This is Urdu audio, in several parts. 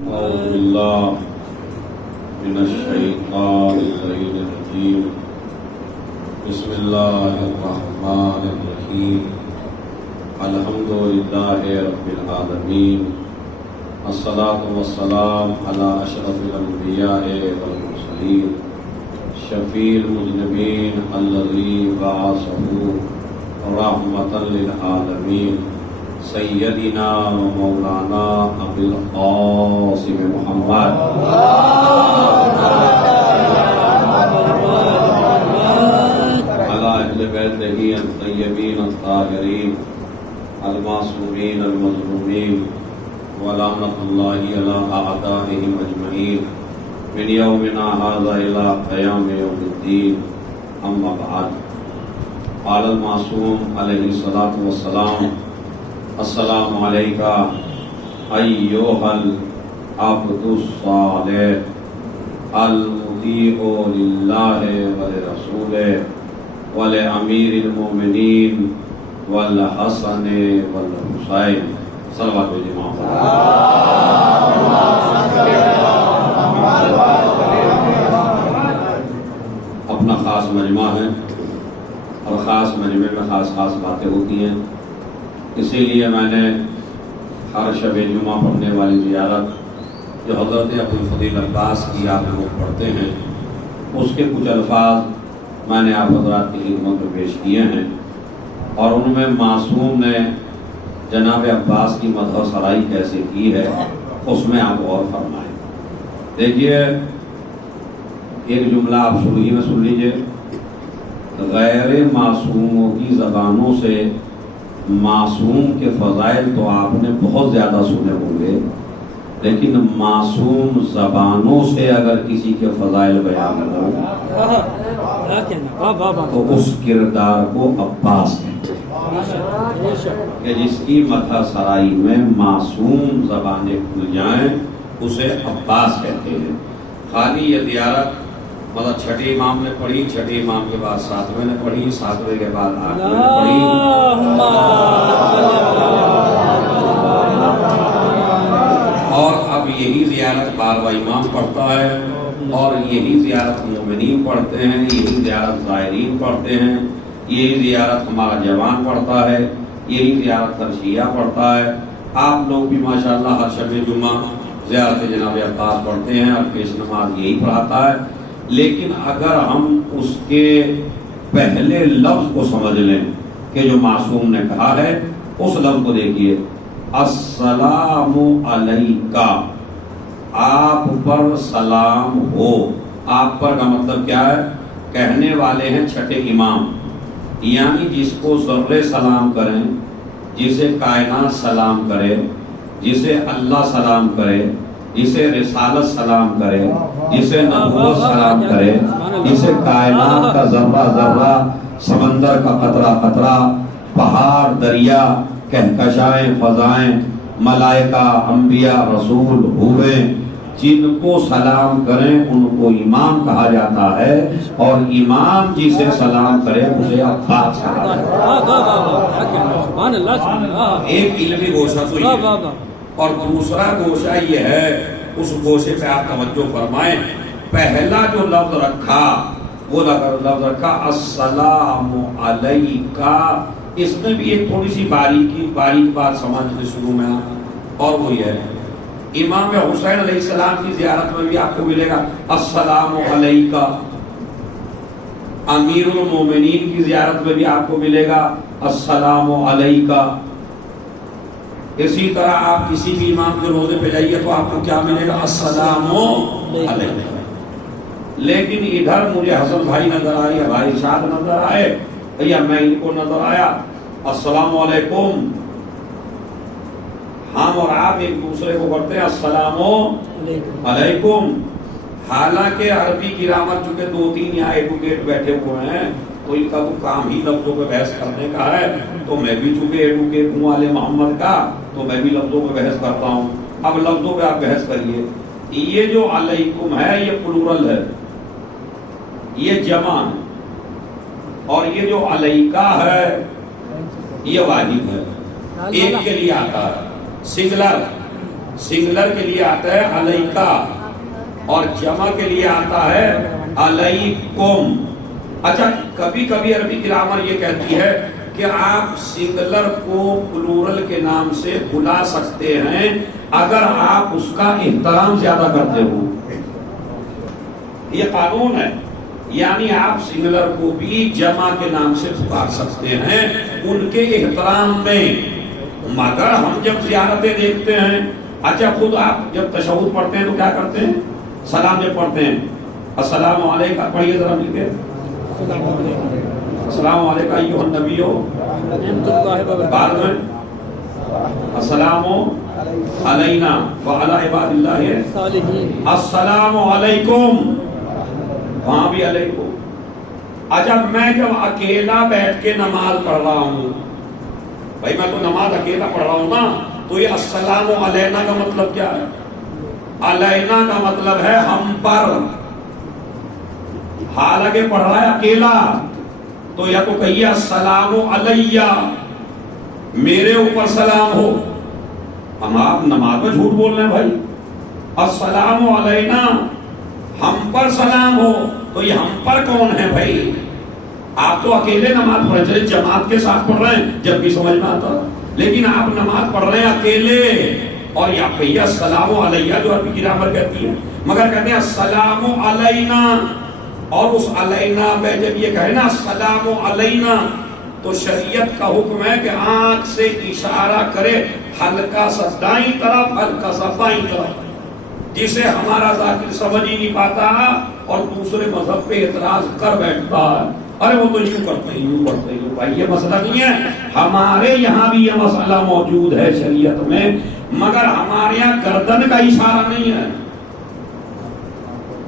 أعوذ بالله من الشيطان اللعين الرجيم بسم الله الرحمن الرحيم الحمد لله رب العالمين الصلاة والسلام على أشرف الأنبياء والمرسلين شفيع المذنبين الذي بعثه رحمة للعالمين سيدنا ومولانا أبي القاسم محمد على أهل بيته الطيبين الطاهرين المعصومين المظلومين ولعنة الله على أعدائهم أجمعين من يومنا هذا إلى قيام يوم الدين أما بعد قال المعصوم عليه الصلاة والسلام السلام علیکہ ایھا العبد الصالح المطیع للہ ولرسولہ ولامیر المؤمنین والحسن والحسین صلوات الجماعت۔ اپنا خاص مجمع ہے اور خاص مجمع میں خاص باتیں ہوتی ہیں، اسی لیے میں نے ہر شب جمعہ پڑھنے والی زیارت جو حضرت ابوالفضیل عباس کی آپ لوگ پڑھتے ہیں اس کے کچھ الفاظ میں نے آپ حضرات کی خدمت میں پیش کیے ہیں، اور ان میں معصوم نے جناب عباس کی مدح و سرائی کیسے کی ہے اس میں آپ غور فرمائیں۔ دیکھیے ایک جملہ آپ شروع ہی میں سن لیجئے، غیر معصوموں کی زبانوں سے معصوم کے فضائل تو آپ نے بہت زیادہ سنے ہوں گے، لیکن معصوم زبانوں سے اگر کسی کے فضائل بیان ہو تو اس کردار کو عباس کہتے ہیں، کہ جس کی مدح سرائی میں معصوم زبانیں کھل جائیں اسے عباس کہتے ہیں۔ خالی یہ زیارت مطلب چھٹے امام نے پڑھی، چھٹے امام کے بعد ساتویں نے پڑھی، ساتویں کے بعد آٹھویں نے پڑھی، اور اب یہی زیارت 12واں امام پڑھتا ہے، اور یہی زیارت مومنین پڑھتے ہیں، یہی زیارت زائرین پڑھتے ہیں، یہی زیارت ہمارا جوان پڑھتا ہے، یہی زیارت ہر شیعہ پڑھتا ہے۔ آپ لوگ بھی ماشاءاللہ ہر شب جمعہ زیارت جناب عباس پڑھتے ہیں، اور پیش نماز یہی پڑھاتا ہے۔ لیکن اگر ہم اس کے پہلے لفظ کو سمجھ لیں کہ جو معصوم نے کہا ہے، اس لفظ کو دیکھیے، السلام علیکہ، آپ پر سلام ہو۔ آپ پر کا مطلب کیا ہے؟ کہنے والے ہیں چھٹے امام، یعنی جس کو ذرے سلام کریں، جسے کائنات سلام کرے، جسے اللہ سلام کرے، جسے رسالت سلام کرے، جسے نبوت سلام کرے، جسے کائنات کا ذرہ ذرہ، سمندر کا قطرہ قطرہ، پہاڑ دریا، کہکشائیں فضائیں، ملائکہ انبیاء رسول ہوئے، جن کو سلام کریں ان کو امام کہا جاتا ہے، اور امام جسے سلام کرے اسے عباس کہا جاتا ہے۔ ایک علمی گوشہ تو یہ، اور دوسرا گوشہ یہ ہے، اس گوشے پہ آپ توجہ فرمائیں، پہلا جو لفظ رکھا وہ لفظ رکھا السلام علیکہ، اس میں بھی ایک تھوڑی سی باریک بات سمجھنے شروع میں، اور وہ یہ ہے امام حسین علیہ السلام کی زیارت میں بھی آپ کو ملے گا السلام علیکہ، امیر المومنین کی زیارت میں بھی آپ کو ملے گا السلام علیکہ۔ اسی طرح آپ کسی بھی امام کے روضے پہ جائیے تو آپ کو کیا ملے گا؟ السلام علیکم۔ لیکن ادھر مجھے حسن بھائی نظر آئی، بھائی ارشاد نظر آئے، یا میں ان کو نظر آیا، السلام علیکم، ہم اور آپ ایک دوسرے کو کرتے ہیں السلام علیکم، حالانکہ عربی گرامر چونکہ 2-3 یہاں ایڈوکیٹ بیٹھے ہوئے ہیں تو ان کا تو کام ہی لفظوں پہ بحث کرنے کا ہے، تو میں بھی چونکہ ایڈوکیٹ ہوں آل محمد کا تو میں بھی لفظوں پہ بحث کرتا ہوں۔ اب لفظوں پہ آپ بحث کریے، یہ جو علیکم ہے یہ پلورل ہے، یہ جمع ہے، اور یہ جو علیکہ ہے یہ واحد ہے، ایک کے لیے آتا ہے، سنگلر کے لیے آتا ہے علیکا اور جمع کے لیے آتا ہے علیکم. اچھا کبھی کبھی عربی گرامر یہ کہتی ہے کہ آپ سنگلر کو پلورل کے نام سے بلا سکتے ہیں اگر آپ اس کا احترام زیادہ کرتے ہو. یہ قانون ہے، یعنی آپ سنگلر کو بھی جمع کے نام سے پکار سکتے ہیں ان کے احترام میں. مگر ہم جب زیارتیں دیکھتے ہیں، اچھا خود آپ جب تشہد پڑھتے ہیں تو کیا کرتے ہیں؟ سلام جب پڑھتے ہیں السلام علیکم، پڑھیے ذرا مل کے السلام علیکم ایھا النبی، بعد میں السلام علینا وعلی عباد اللہ الصالحین، السلام علیکم، وہاں بھی علیکم. اچھا میں جب اکیلا بیٹھ کے نماز پڑھ رہا ہوں، بھائی میں تو نماز اکیلا پڑھ رہا ہوں نا، تو یہ السلام علینا کا مطلب کیا ہے؟ علینا کا مطلب ہے ہم پر. حالانکہ پڑھ رہا ہے اکیلا، تو یا تو کہیے السلام علیہ، میرے اوپر سلام ہو. ہم آپ نماز میں جھوٹ بول رہے ہیں بھائی. السلام علینا، ہم پر سلام ہو. تو یہ ہم پر کون ہے بھائی؟ آپ تو اکیلے نماز پڑھ رہے ہیں، جماعت کے ساتھ پڑھ رہے ہیں جب بھی سمجھ میں آتا، لیکن آپ نماز پڑھ رہے ہیں اکیلے. اور یا کہیے السلام علیہ جو عربی گرامر کہتی ہے، مگر کہتے ہیں السلام علینا. اور اس علینا میں جب یہ کہے نا السلام علینا، تو شریعت کا حکم ہے کہ آنکھ سے اشارہ کرے ہلکا سا دائیں طرف، ہلکا سا بائیں طرف، جسے ہمارا ذاکر سمجھ ہی نہیں پاتا اور دوسرے مذہب پہ اعتراض کر بیٹھتا ہے. ارے وہ تو یوں کرتے ہیں، یوں کرتے ہیں. بھائی یہ مسئلہ نہیں ہے، ہمارے یہاں بھی یہ مسئلہ موجود ہے شریعت میں، مگر ہمارے یہاں گردن کا اشارہ نہیں ہے.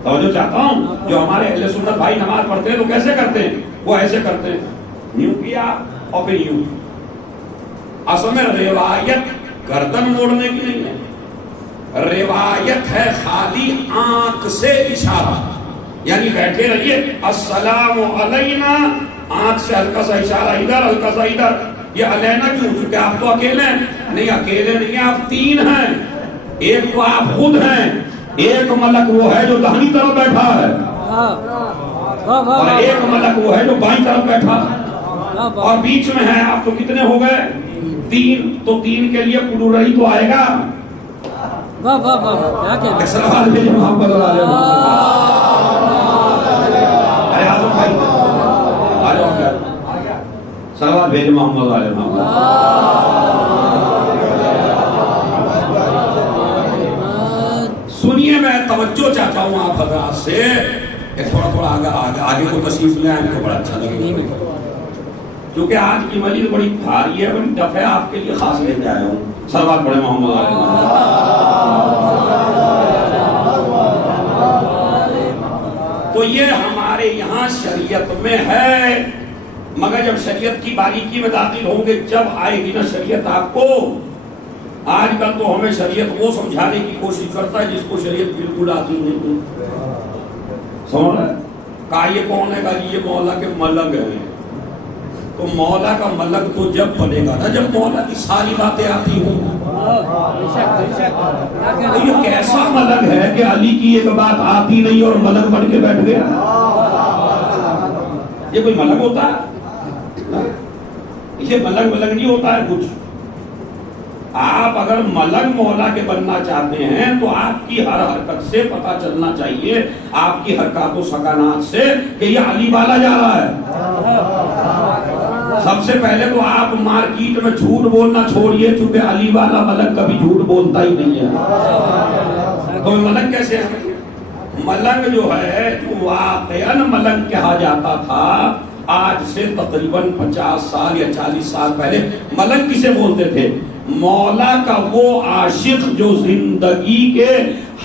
توجہ چاہتا ہوں، جو ہمارے اہل سنت بھائی نماز پڑھتے ہیں تو کیسے کرتے ہیں؟ وہ ایسے کرتے ہیں، یوں کیا اور پھر یوں. اصل میں روایت گردن موڑنے کی نہیں ہے، روایت ہے خالی آنکھ سے اشارہ. یعنی بیٹھے رہیے السلام علینا، آنکھ سے ہلکا سا اشارہ ادھر، ہلکا سا ادھر. یہ علینا کیوں؟ چونکہ آپ تو اکیلے ہیں. نہیں اکیلے نہیں ہیں، آپ تین ہیں. ایک تو آپ خود ہیں، ایک ملک وہ ہے جو داہنی طرف بیٹھا ہے، اور ایک ملک وہ ہے جو بائیں طرف بیٹھا ہے، اور بیچ میں ہے آپ. تو کتنے ہو گئے؟ تین. تو تین کے لیے پلورل تو آئے گا. سلوات بھیجے محمد علیہ سلوات بھیجے محمد علیہ محمد. سنیے میں توجہ چاہتا ہوں آپ حضرات سے، تھوڑا آگے کو تشریف لے آئیں تو بڑا اچھا لگے گا، کیونکہ آج کی مجلس بڑی بھاری ہے، بڑی دفعہ آپ کے لیے خاص لے کے آیا ہوں. سلوات پڑھے محمد علیہ محمد. تو یہ ہمارے یہاں شریعت میں ہے، مگر جب شریعت کی باریکی میں داخل ہوں گے، جب آئے گی نا شریعت آپ کو. آج کل تو ہمیں شریعت وہ سمجھانے کی کوشش کرتا ہے جس کو شریعت بالکل آتی نہیں. سمجھ رہے؟ کہا یہ کون ہے؟ کہا یہ مولا کے ملک ہیں. تو مولا کا ملک تو جب بنے گا نا جب مولا کی ساری باتیں آتی ہوں. یہ کیسا ملک ہے کہ علی کی ایک بات آتی نہیں اور ملک بن کے بیٹھ گیا؟ یہ کوئی ملک ہوتا ہے؟ یہ ملک نہیں ہوتا ہے کچھ. آپ اگر ملک مولا کے بننا چاہتے ہیں تو آپ کی ہر حرکت سے پتہ چلنا چاہیے، آپ کی حرکات و سکنات سے، کہ یہ علی والا جا رہا ہے. سب سے پہلے تو آپ مارکیٹ میں جھوٹ بولنا چھوڑیے، چونکہ علی والا ملک کبھی جھوٹ بولتا ہی نہیں ہے. تو ملک کیسے ہے؟ ملک جو ہے، جو واقعاً ملک کہا جاتا تھا، آج سے تقریباً 50 سال یا 40 سال پہلے ملک کسے بولتے تھے؟ مولا کا وہ عاشق جو زندگی کے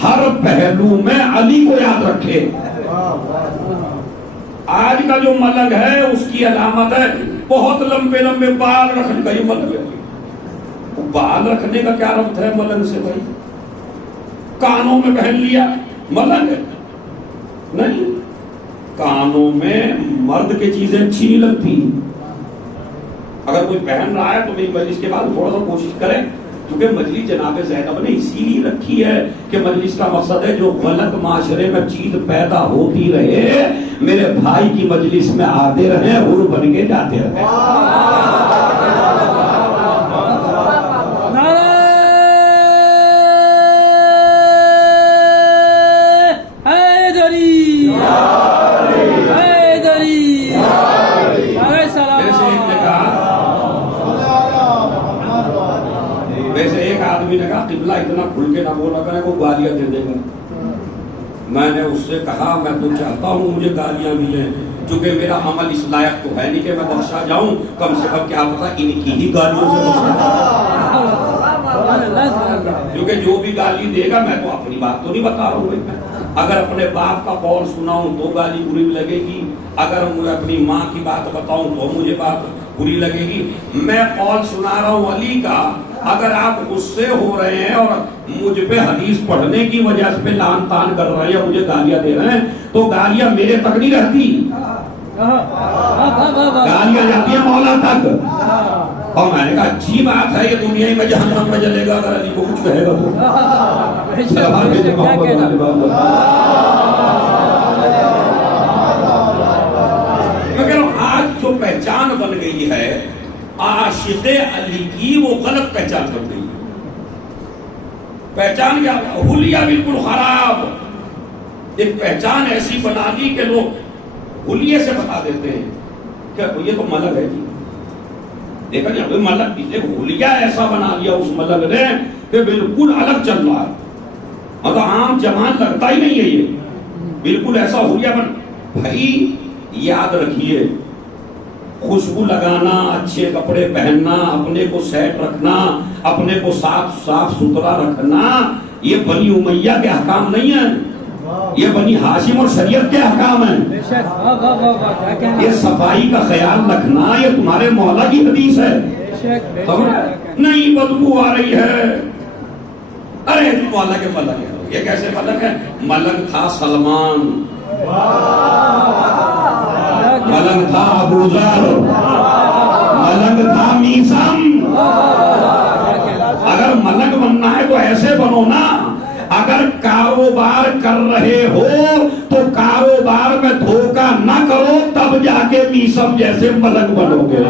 ہر پہلو میں علی کو یاد رکھے. آج کا جو ملک ہے اس کی علامت ہے بہت لمبے لمبے بال رکھنے کا. یہ ملک ہے. بال رکھنے کا کیا ربط ہے ملک سے بھائی؟ کانوں میں پہن لیا ملک ہے؟ نہیں. کانوں میں مرد کی چیزیں اچھی نہیں لگتی. اگر کوئی پہن رہا ہے تو میری مجلس کے بعد تھوڑا سا کوشش کریں کیونکہ مجلس جناب زینب نے اسی لیے رکھی ہے کہ مجلس کا مقصد ہے جو غلط معاشرے میں چیز پیدا ہوتی رہے میرے بھائی کی مجلس میں آتے رہیں حور بن کے جاتے رہیں. ویسے ایک آدمی نے کہا قبلہ اتنا کھل کے نہ بولا کرے کو گالیاں دے دے گا. میں نے اس سے کہا میں تو چاہتا ہوں مجھے گالیاں ملیں چونکہ میرا عمل اس لائق تو ہے نہیں کہ میں بخشا جاؤں, کم سے کم کیا پتا ان کی ہی گالیوں سے بخشا, کیونکہ جو بھی گالی دے گا میں تو اپنی بات تو نہیں بتا رہا ہوں. اگر اپنے باپ کا قول سناؤں تو گالی بری لگے گی, اگر مجھے اپنی ماں کی بات بتاؤں تو مجھے بات بری لگے گی. میں قول سنا رہا ہوں علی کا, اگر آپ غصے ہو رہے ہیں اور مجھ پہ حدیث پڑھنے کی وجہ سے لان تان کر رہے ہیں یا مجھے گالیاں دے رہے ہیں تو گالیاں میرے تک نہیں رہتی, گالیاں جاتی ہیں مولا تک. اور میں نے کہا اچھی بات ہے, یہ دنیا میں جہنم میں جلے گا اگر علی کو کچھ کہے گا تو. مگر آج جو پہچان بن گئی ہے عاشق علی کی وہ غلط پہچان بن گئی. پہچان کیا, حلیہ بالکل خراب. ایک پہچان ایسی بنا دی کہ لوگ حلیے سے بتا دیتے ہیں کہ یہ تو ملک ہے جی, دیکھا جی ملک, حلیہ ایسا بنا دیا اس ملک نے کہ بالکل الگ چل رہا ہے, مگر عام جوان لگتا ہی نہیں ہے یہ, بالکل ایسا حلیہ بن. بھائی یاد رکھیے, خوشبو لگانا, اچھے کپڑے پہننا, اپنے کو سیٹ رکھنا, اپنے کو صاف ستھرا رکھنا, یہ بنی امیہ کے احکام نہیں ہیں, یہ بنی ہاشم اور شریعت کے احکام ہیں. یہ صفائی کا خیال رکھنا یہ تمہارے مولا کی حدیث ہے. نہیں بدبو آ رہی ہے, ارے مولا کے ملک ہے. یہ کیسے ملک ہے؟ ملک تھا سلمان, ملنگ تھا ابو ذر, ملنگ تھا میثم. اگر ملنگ بننا ہے تو ایسے بنو نا, اگر کاروبار کر رہے ہو تو کاروبار میں دھوکہ نہ کرو, تب جا کے میثم جیسے ملنگ بنو گے.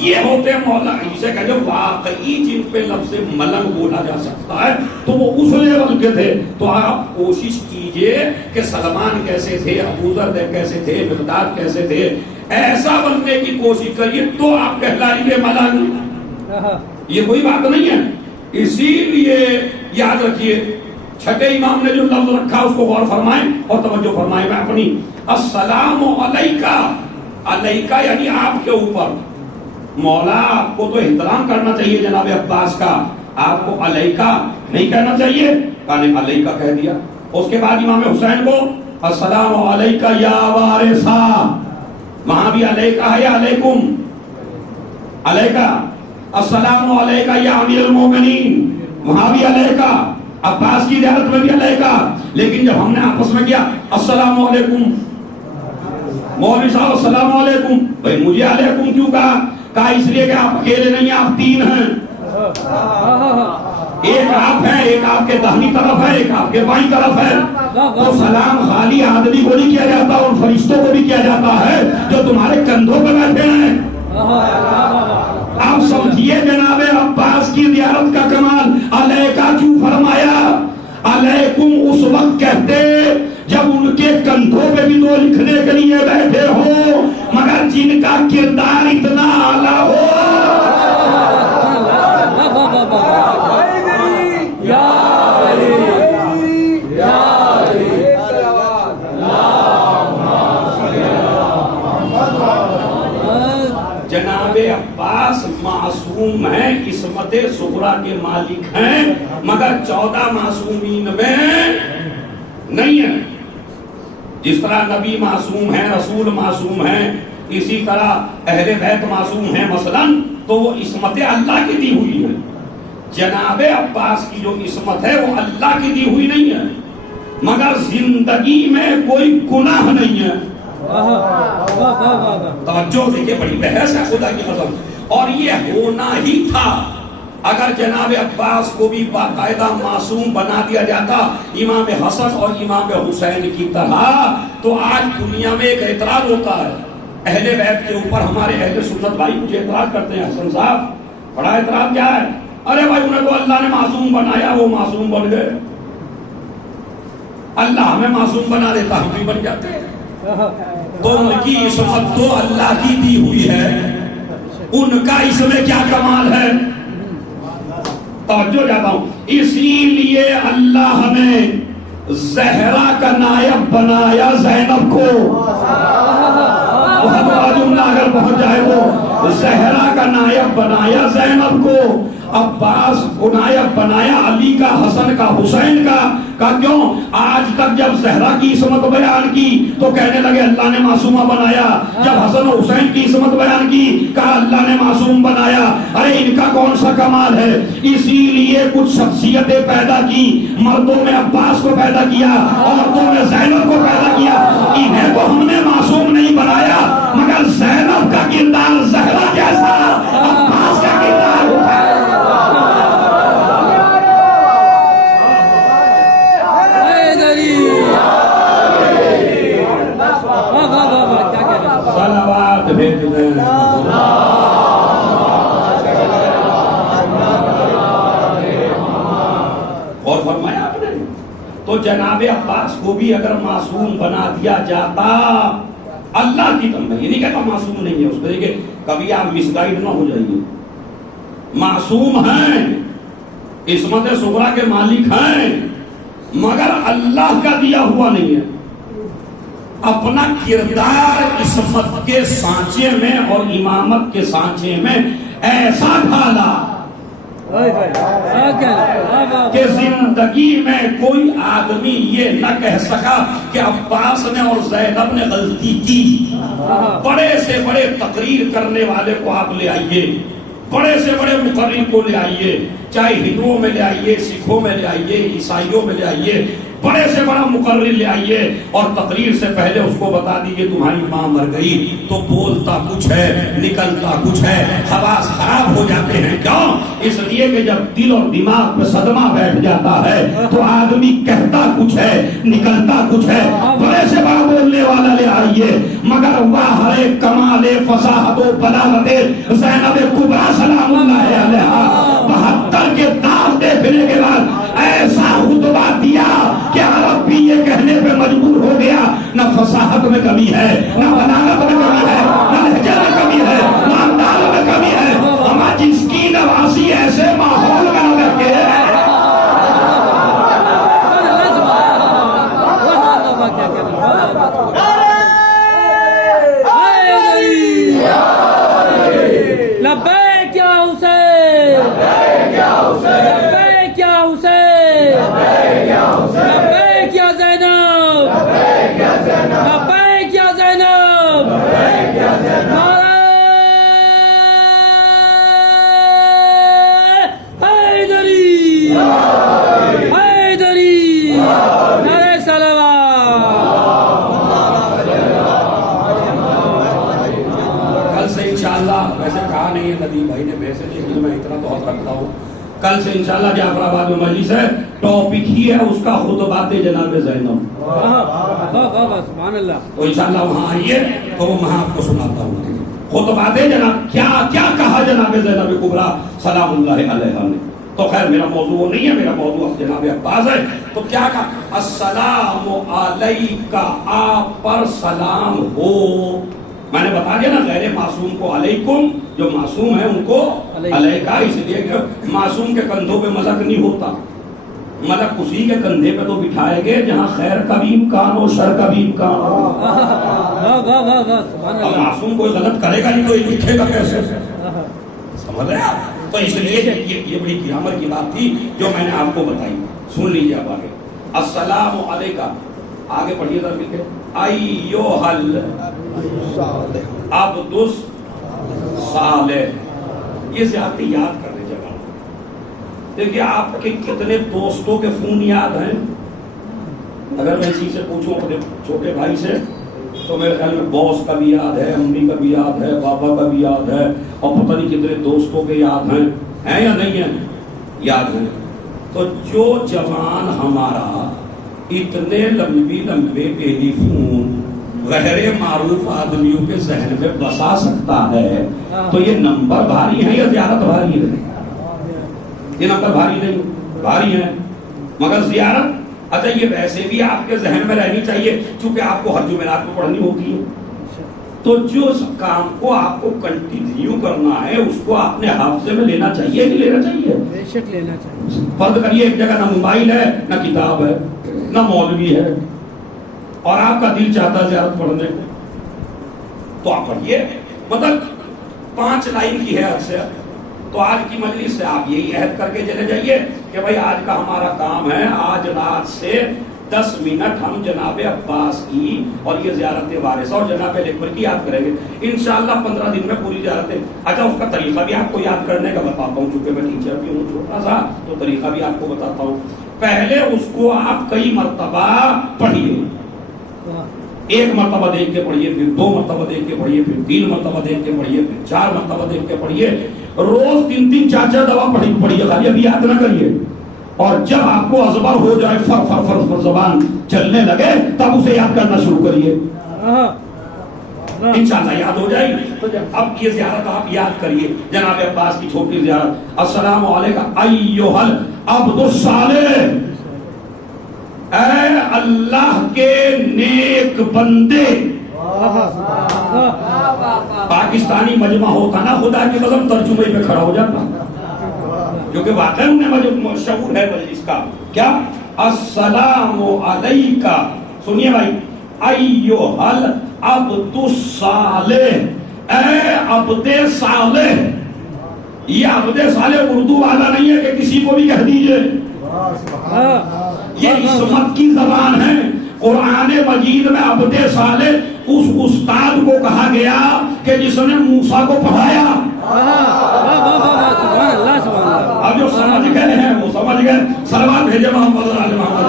یہ ہوتے مولا, اسے کہتے ہیں واقعی جن پہ لفظ ملنگ بولا جا سکتا ہے تو وہ اس لیول کے تھے. تو آپ کوشش کیجئے کہ سلمان کیسے تھے, ابو ذر کیسے تھے, مقداد کیسے تھے, ایسا بننے کی کوشش کریے تو آپ کہلائیں گے ملنگ. یہ کوئی بات نہیں ہے. اسی لیے یاد رکھیے چھٹے امام نے جو لفظ رکھا اس کو غور فرمائیں اور توجہ فرمائیں. میں اپنی السلام علیکہ, علیکہ یعنی آپ کے اوپر. مولا آپ کو تو احترام کرنا چاہیے جناب عباس کا, آپ کو علیکہ نہیں کہنا چاہیے, کہنے علیکہ کہہ دیا. اس کے بعد امام حسین کو السلام علیکہ یا وارثا, وہاں بھی علیکہ ہے یا علیکم, علیکہ. السلام علیکہ یا امیر المومنین, وہاں بھی علیکہ. عباس کی زیارت میں بھی علیکہ. لیکن جب ہم نے آپس میں کیا السلام علیکم, مولوی صاحب السلام علیکم, بھائی مجھے علیکم کیوں کہا اس لیے کہ آپ اکیلے نہیں, آپ تین ہیں. ایک آپ ہیں, ایک آپ کے داہنی طرف ہے, ایک آپ کے بائیں طرف ہے. تو سلام خالی آدمی کو نہیں کیا جاتا, اور فرشتوں کو بھی کیا جاتا ہے جو تمہارے کندھوں پہ بیٹھے ہیں. آپ سمجھیے جناب عباس کی زیارت کا کمال. علیکہ کیوں فرمایا؟ علیکم اس وقت کہتے جب ان کے کندھوں پہ بھی تو لکھنے کے لیے بیٹھے ہو, مگر جن کا کردار اتنا اعلیٰ ہو. جناب عباس معصوم ہیں, عصمت صغریٰ کے مالک ہیں, مگر 14 معصومین میں نہیں ہیں. جس طرح نبی معصوم ہیں, رسول معصوم ہیں, اسی طرح اہل بیت معصوم ہیں مثلا, تو وہ عصمت اللہ کی دی ہوئی ہے. جناب عباس کی جو عصمت ہے وہ اللہ کی دی ہوئی نہیں ہے, مگر زندگی میں کوئی گناہ نہیں ہے. توجہ دیکھیں, بڑی بحث ہے خدا کی قسم. اور یہ ہونا ہی تھا. اگر جناب عباس کو بھی باقاعدہ معصوم بنا دیا جاتا امام حسن اور امام حسین کی طرح، تو آج دنیا میں ایک اعتراض ہوتا ہے اہل بیت کے اوپر. ہمارے اہل سنت بھائی مجھے اعتراض کرتے ہیں، حسن صاحب بڑا اعتراض کیا ہے؟ ارے بھائی انہیں تو اللہ نے معصوم بنایا، وہ معصوم بن گئے. اللہ ہمیں معصوم بنا دیتا، ہم بھی بن جاتے ہیں. تو ان کی عصمت تو اللہ کی دی ہوئی ہے، ان کا اس میں کیا کمال ہے؟ توجہ جاتا ہوں. اسی لیے اللہ نے زہرا کا نائب بنایا زینب کو. اگر پہنچ جائے وہ زہرا کا نائب بنایا زینب کو، عباس کو نائب بنایا علی کا، حسن کا، حسین کا. کیوں؟ آج تک جب زہرا کی عصمت بیان کی تو کہنے لگے اللہ نے معصومہ بنایا، جب حسن و حسین کی عصمت بیان کی کہا اللہ نے معصوم بنایا. ارے ان کا کون سا کمال ہے؟ اسی لیے کچھ شخصیتیں پیدا کی. مردوں میں عباس کو پیدا کیا، عورتوں میں زینب کو پیدا کیا. انہیں تو ہم نے معصوم نہیں بنایا، مگر زینب کا کردار زہرا جیسا، عباس کا کردار ہوتا ہے. صلوات بھیج دیں. اور فرمایا آپ نے تو جناب عباس کو بھی اگر معصوم بنا دیا جاتا اللہ کی طرف، یہ نہیں کہتا معصوم نہیں ہے، اس کو دیکھیں کبھی آپ مس گائیڈ نہ ہو جائیے. معصوم ہیں، عصمت صغریٰ کے مالک ہیں، مگر اللہ کا دیا ہوا نہیں ہے. اپنا کردار عصمت کے سانچے میں اور امامت کے سانچے میں ایسا ڈھالا کہ زندگی میں کوئی آدمی یہ نہ کہہ سکا کہ عباس نے اور زینب نے غلطی کی. بڑے سے بڑے تقریر کرنے والے کو آپ لے آئیے، بڑے سے بڑے مقرر کو لے آئیے، چاہے ہندوؤں میں لے آئیے، سکھوں میں لے آئیے، عیسائیوں میں لے آئیے، بڑے سے بڑا مقرر لے آئیے اور تقریر سے پہلے اس کو بتا دیجئے تمہاری ماں مر گئی، تو بولتا کچھ ہے نکلتا کچھ ہے، حواس خراب ہو جاتے ہیں. کیوں؟ اس لیے کہ جب دل اور دماغ میں صدمہ بیٹھ جاتا ہے تو آدمی کہتا کچھ ہے نکلتا کچھ ہے. بڑے سے بڑا بولنے والا لے آئیے، مگر واہ کمال فصاحت و بلاغت زینب کبریٰ سلام اللہ علیہا 72 کے داغ دیکھنے کے بعد ایسا خطبہ دیا کہ عرب بھی یہ کہنے پہ مجبور ہو گیا نہ فصاحت میں کمی ہے، نہ بلاغت میں کمی ہے، نہ لہجے میں کمی ہے، نہ انداز میں کمی ہے. ہمارا جس کی نواسی ایسے ماحول میں نہ رکھے لبیک یا حسین، لبیک یا حسین، لبیک یا زینب، لبیک یا زینب، نعرہ حیدری، حیدری، نعرہ صلوات. کل سے انشاءاللہ، ویسے کہا نہیں ہے ندیم بھائی نے، ویسے لیکن میں اتنا بہت رکھتا ہوں، کل سے انشاءاللہ جعفر آباد میں مجلس ہے، ٹاپک ہی ہے اس کا خطبات جناب زینب. سبحان اللہ. تو انشاءاللہ وہاں آئیے تو وہاں آپ کو سناتا ہوں خطبات جناب کیا کیا کہا جناب زینب کبریٰ سلام اللہ علیہا نے. تو خیر میرا موضوع وہ نہیں ہے، میرا موضوع جناب عباس ہے. تو کیا کہا؟ السلام علیکہ، آپ پر سلام ہو. میں نے بتا دیا نا غیر معصوم کو علیکم، جو معصوم ہے ان کو علیکہ، اس لیے کہ معصوم کے کندھوں پہ ملک نہیں ہوتا، ملک اسی کے کندھے پہ تو بٹھائے گے جہاں خیر کا بھی امکان ہو شر کا بھی امکان ہو. اور معصوم کوئی غلط کرے گا نہیں تو یہ لکھے گا کیسے؟ سمجھ رہے آپ؟ تو اس لیے یہ بڑی گرامر کی بات تھی جو میں نے آپ کو بتائی. سن لیجیے اب آگے. السلام علیکہ، آگے پڑھیے ذرا مل کے. ایوہل عبد الصالح، یہ زیادتی یاد کرنے جگہ. دیکھیے آپ کے کتنے دوستوں کے فون یاد ہیں؟ اگر میں اسی سے پوچھوں اپنے چھوٹے بھائی سے تو میرے خیال میں باس کا بھی یاد ہے، امی کا بھی یاد ہے، بابا کا بھی یاد ہے، اور پتہ نہیں کتنے دوستوں کے یاد ہیں یا نہیں ہیں؟ یاد ہیں۔ تو جو جوان ہمارا اتنے لمبے ٹیلی فون غیر معروف آدمیوں کے ذہن میں بسا سکتا ہے تو یہ نمبر بھاری ہے یا زیارت بھاری ہے؟ یہ نمبر بھاری نہیں، بھاری ہے، مگر زیارت اچھا یہ ویسے بھی آپ کے ذہن میں رہنی چاہیے چونکہ آپ کو ہر جمعرات کو پڑھنی ہوتی ہے۔ تو جو کام کو آپ کو کنٹینیو کرنا ہے اس کو آپ نے حافظے میں لینا چاہیے کہ لینا چاہیے؟ بے شک لینا چاہیے۔ فرض کریے ایک جگہ نہ موبائل ہے نہ کتاب ہے نہ مولوی ہے اور آپ کا دل چاہتا ہے زیارت پڑھنے کو، تو آپ پڑھیے، مطلب 5 لائن کی ہے اکثر۔ تو آج کی مجلس سے آپ یہی عہد کر کے چلے جائیے کہ بھائی آج کا ہمارا کام ہے، آج رات سے 10 منٹ ہم جناب عباس کی اور یہ زیارت وارثہ اور جناب اکبر کی یاد کریں گے انشاءاللہ 15 دن میں پوری زیارتیں۔ اچھا اس کا طریقہ بھی آپ کو یاد کرنے کا بتاتا ہوں، چونکہ میں ٹیچر بھی ہوں چھوٹا سا، تو طریقہ بھی آپ کو بتاتا ہوں۔ پہلے اس کو آپ کئی مرتبہ پڑھیے، 1 مرتبہ دیکھ کے پڑھیے، پھر 2 مرتبہ دیکھ کے پڑھیے، پھر 3 مرتبہ دیکھ کے پڑھیے، پھر 4 مرتبہ دیکھ کے پڑھیے، روز 3-3 4-4 دفعہ پڑھیے، خالی ابھی یاد نہ کریے۔ اور جب آپ کو ازبر ہو جائے، فر فر فر فر زبان چلنے لگے، تب اسے یاد کرنا شروع کریے، انشاءاللہ یاد ہو جائے گی۔ اب یہ زیارت آپ یاد کریے، جناب عباس کی چھوٹی زیارت۔ السلام علیکم ایھا العبد الصالح، اے اللہ کے نیک بندے۔ پاکستانی مجمع ہوتا نا خدا کی قسم ترجمے پہ کھڑا ہو جاتا، کیونکہ واقعی انہیں شعور ہے مجلس کا۔ کیا؟ السلام علیکہ، سنیے بھائی، ایھا العبد الصالح، اے عبد صالح۔ یہ عبد صالح اردو والا نہیں ہے کہ کسی کو بھی کہہ دیجئے، یہ عصمت کی زبان ہے۔ قرآن مجید میں عبد صالح اس استاد کو کہا گیا کہ جس نے موسیٰ کو پڑھایا۔ اب جو سمجھ گئے ہیں وہ سمجھ گئے، سلوات بھیجے محمد علی محمد۔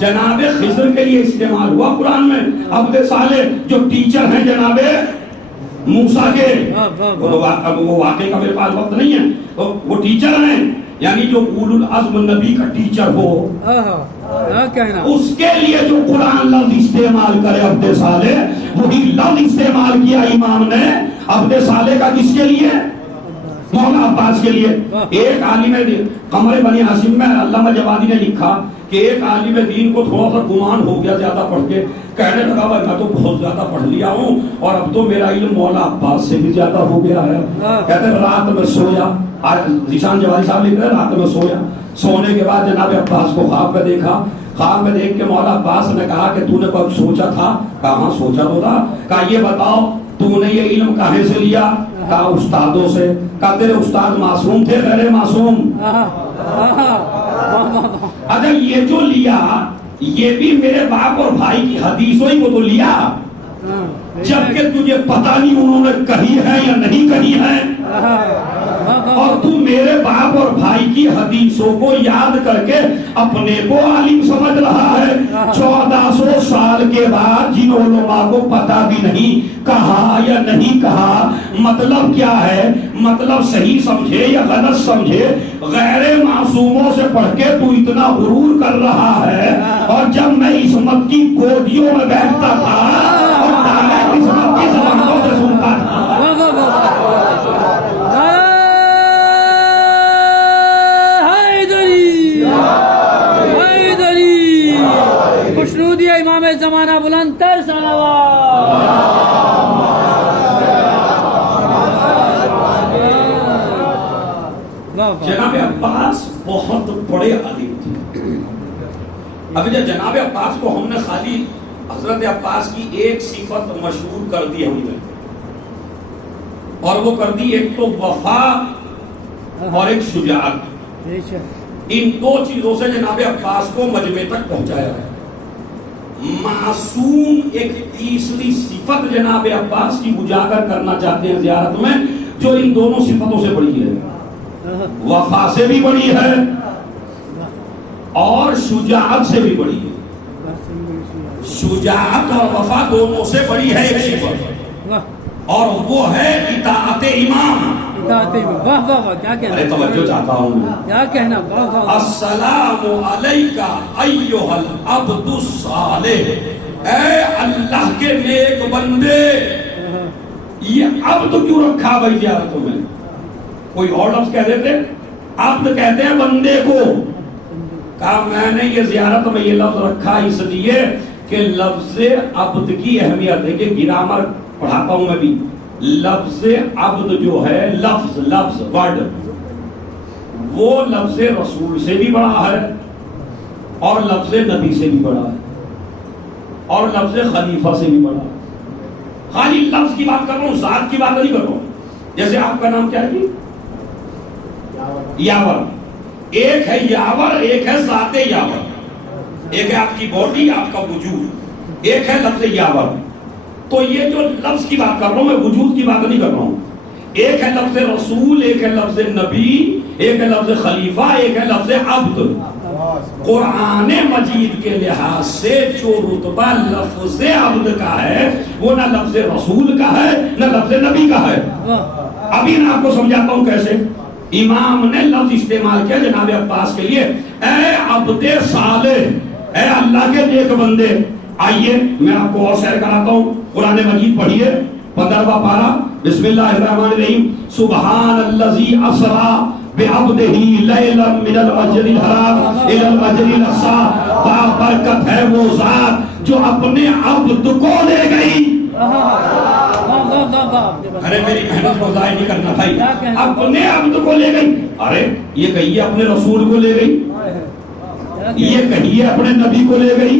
جناب خضر کے لیے استعمال ہوا قرآن میں عبد صالح، جو ٹیچر ہیں جناب موسیٰ کے۔ وہ واقعی کا میرے پاس وقت نہیں ہے، وہ ٹیچر ہیں، یعنی جو اولو العزم نبی کا ٹیچر ہو اس کے لیے جو قرآن لفظ استعمال کرے عبد صالح، وہی لفظ استعمال کیا امام نے عبد صالح کا کس کے لیے؟ مولا عباس کے لیے۔ ایک عالم دین قمر بنی حاشم میں علامہ جوادی نے لکھا کہ ایک عالم دین کو تھوڑا سا گمان ہو گیا زیادہ پڑھ کے، کہنے لگا بھائی میں تو بہت زیادہ پڑھ لیا ہوں اور اب تو میرا علم مولا عباس سے بھی زیادہ ہو گیا ہے۔ کہتے ہیں رات میں سویا، آج ذیشان جوادی صاحب لکھ رہے ہیں رات میں سویا، سونے کے بعد جناب عباس کو خواب میں دیکھا، خواب میں دیکھ کے مولا عباس نے کہا کہ تو نے کب سوچا تھا؟ کہا ہاں سوچا تو تھا۔ کہا یہ بتاؤ تو نے یہ علم کہاں سے لیا؟ کہا استادوں سے۔ کہا تیرے استاد معصوم تھے غیر معصوم؟ اگر یہ جو لیا یہ بھی میرے باپ اور بھائی کی حدیثوں ہی کو تو لیا، جبکہ تجھے پتہ نہیں انہوں نے کہی ہے یا نہیں کہی ہے، اور تو میرے باپ اور بھائی کی حدیثوں کو یاد کر کے اپنے کو عالم سمجھ رہا ہے۔ 1400 سال کے بعد جن علماء کو پتہ بھی نہیں کہا یا نہیں کہا، مطلب کیا ہے؟ مطلب صحیح سمجھے یا غلط سمجھے، غیر معصوموں سے پڑھ کے تو اتنا غرور کر رہا ہے۔ اور جب میں عصمت کی گودیوں میں بیٹھتا تھا اور دانے عصمت کی زبانوں سے سنتا تھا، خوشنودی امام زمانہ بلند تر جناب عباس بہت بڑے عالم تھے۔ اب جب جناب عباس کو ہم نے خالی حضرت عباس کی ایک صفت مشہور کر دی ہم نے، اور وہ کر دی ایک تو وفا اور ایک شجاعت۔ ان 2 چیزوں سے جناب عباس کو مجمع تک پہنچایا ہے۔ معصوم ایک تیسری صفت جناب عباس کی اجاگر کرنا چاہتے ہیں زیارت میں، جو ان دونوں صفتوں سے بڑی ہے، وفا سے بھی بڑی ہے اور شجاعت سے بھی بڑی ہے. شجاعت اور وفا دونوں سے بڑی ہے ایک صفت, اور وہ ہے اطاعت امام. واہ واہ واہ, کیا کہنا, ارے توجہ چاہتا ہوں میں. کیا کہنا, واہ واہ. السلام علیکہ ایھا العبد الصالح, اے اللہ کے نیک بندے. یہ عبد کیوں رکھا بھائی زیارتوں میں؟ کوئی اور لفظ کہہ دیتے, عبد کہتے ہیں بندے کو. کہا میں نے یہ زیارت میں یہ لفظ رکھا اس لیے کہ لفظ عبد کی اہمیت ہے. کہ گرامر پڑھاتا ہوں میں بھی. لفظ عبد جو ہے, لفظ ورڈ, وہ لفظ رسول سے بھی بڑا ہے, اور لفظ نبی سے بھی بڑا ہے, اور لفظ خلیفہ سے بھی بڑا ہے. خالی لفظ کی بات کر رہا ہوں, ذات کی بات نہیں کر رہا ہوں. جیسے آپ کا نام کیا ہے جی؟ یاور. ایک ہے یاور, ایک ہے ذات یاور. ایک ہے آپ کی باڈی, آپ کا وجود, ایک ہے لفظ یاور. تو یہ جو لفظ کی بات کر رہا ہوں میں, وجود کی بات نہیں کر رہا ہوں. ایک ہے لفظ رسول, ایک ہے لفظ نبی, ایک ہے لفظ خلیفہ, ایک ہے لفظ عبد. قرآن مجید کے لحاظ سے جو رتبہ لفظ عبد کا ہے وہ نہ لفظ رسول کا ہے نہ لفظ نبی کا ہے. ابھی میں آپ کو سمجھاتا ہوں کیسے. امام نے لفظ استعمال کیا جناب عباس کے لیے, اے عبد صالح, اے اللہ کے نیک بندے. آئیے میں آپ کو اور سیر کراتا ہوں. قرآن مجید پڑھیے 15واں پارہ, بسم اللہ الرحمن الرحیم. سبحان الذی اسری بعبدہ لیلا من المسجد الحرام الی المسجد الاقصی. بابرکت ہے وہ ذات جو اپنے عبد کو لے گئی. ارے میری محنت کو ضائع نہیں کرنا بھائی. اپنے عبد کو لے گئی. ارے یہ کہیے اپنے رسول کو لے گئی, یہ کہیے اپنے نبی کو لے گئی.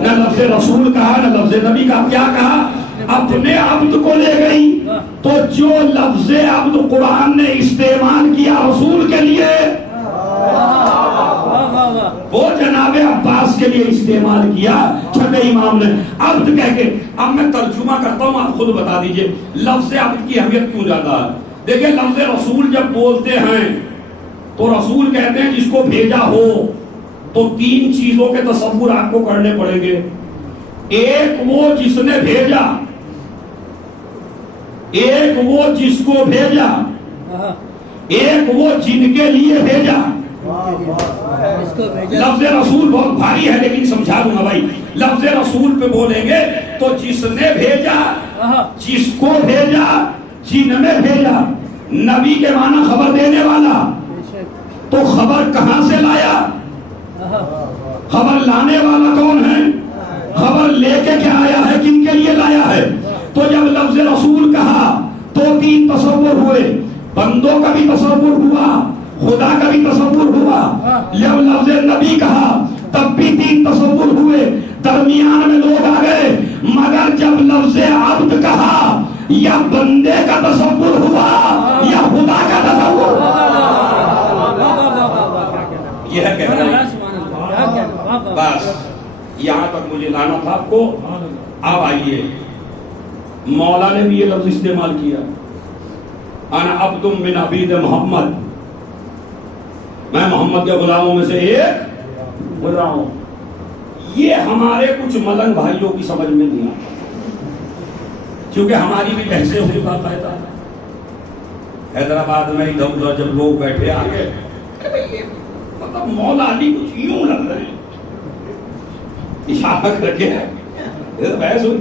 نہ لفظ رسول کہا نہ لفظ نبی کا. کیا کہا؟ اپنے عبد کو لے گئی. تو جو لفظ عبد قرآن نے استعمال کیا رسول کے لیے, وہ جناب عباس کے لیے استعمال کیا چھٹے امام نے عبد کہہ کے. اب میں ترجمہ کرتا ہوں, آپ خود بتا دیجئے لفظ عبد کی اہمیت کیوں زیادہ ہے. دیکھیں لفظ رسول جب بولتے ہیں تو رسول کہتے ہیں جس کو بھیجا ہو. تو 3 چیزوں کے تصور آپ کو کرنے پڑیں گے. ایک وہ جس نے بھیجا, ایک وہ جس کو بھیجا, ایک وہ جن کے لیے بھیجا. لفظ رسول بہت بھاری ہے لیکن سمجھا دوں گا بھائی. لفظ رسول پہ بولیں گے تو جس نے بھیجا, جس کو بھیجا, جن میں بھیجا. نبی کے معنی خبر دینے والا. تو خبر کہاں سے لایا؟ خبر لانے والا کون ہے؟ خبر لے کے کیا آیا ہے, کن کے لیے لایا ہے؟ تو جب لفظ رسول کہا تو 3 تصور ہوئے. بندوں کا بھی تصور ہوا, خدا کا بھی تصور ہوا. جب لفظ نبی کہا تب بھی 3 تصور ہوئے. درمیان میں لوگ آ گئے. مگر جب لفظ عبد کہا یا بندے کا تصور ہوا یا خدا کا تصور. یہ ہے کہہ رہا ہے. بس یہاں تک مجھے لانا تھا آپ کو. اب آئیے, مولا نے بھی یہ لفظ استعمال کیا, انا عبد من عبید محمد, میں محمد کے غلاموں میں سے ایک غلام ہوں. یہ ہمارے کچھ ملنگ بھائیوں کی سمجھ میں نہیں آتا, کیونکہ ہماری بھی بحثیں ہوئی بات ہے. حیدرآباد میں ادھر ادھر جب لوگ بیٹھے آگے, مطلب مولا علی کچھ یوں لگ رہے ہیں, اشارہ کر کے بحث ہوئی.